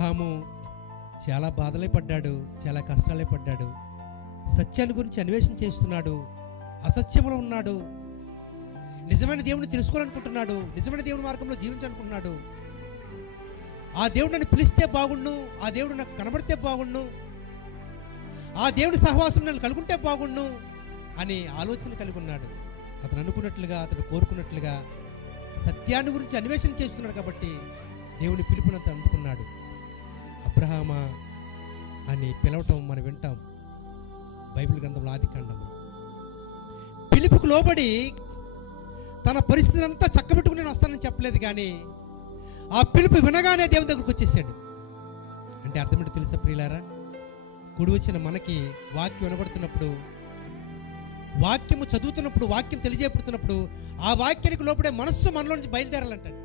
అబ్రహాము చాలా బాధలే పడ్డాడు, చాలా కష్టాలే పడ్డాడు. సత్యాన్ని గురించి అన్వేషణ చేస్తున్నాడు, అసత్యంలో ఉన్నాడు. నిజమైన దేవుడిని తెలుసుకోవాలనుకుంటున్నాడు, నిజమైన దేవుని మార్గంలో జీవించాలనుకుంటున్నాడు. ఆ దేవుడు నన్ను పిలిస్తే బాగుండు, ఆ దేవుడు నాకు కనబడితే బాగుండు, ఆ దేవుడి సహవాసం నన్ను కలుగుంటే బాగుండు అనే ఆలోచన కలిగి ఉన్నాడు. అతను అనుకున్నట్లుగా, అతను కోరుకున్నట్లుగా సత్యాన్ని గురించి అన్వేషణ చేస్తున్నాడు కాబట్టి దేవుని పిలుపునంత అందుకున్నాడు. అబ్రహామా అని పిలవటం మనం వింటాం బైబిల్ గ్రంథంలో ఆదికాండంలో. పిలుపుకు లోబడి తన పరిస్థితిని అంతా చక్కబెట్టుకుని నేను వస్తానని చెప్పలేదు, కానీ ఆ పిలుపు వినగానే దేవుని దగ్గరకు వచ్చేసాడు. అంటే అర్థమేంటో తెలుసా ప్రియులారా? కూడి వచ్చిన మనకి వాక్యం వినబడుతున్నప్పుడు, వాక్యము చదువుతున్నప్పుడు, వాక్యం తెలియజేయబడుతున్నప్పుడు ఆ వాక్యానికి లోపడే మనస్సు మనలో నుంచి బయలుదేరాలంటాడు.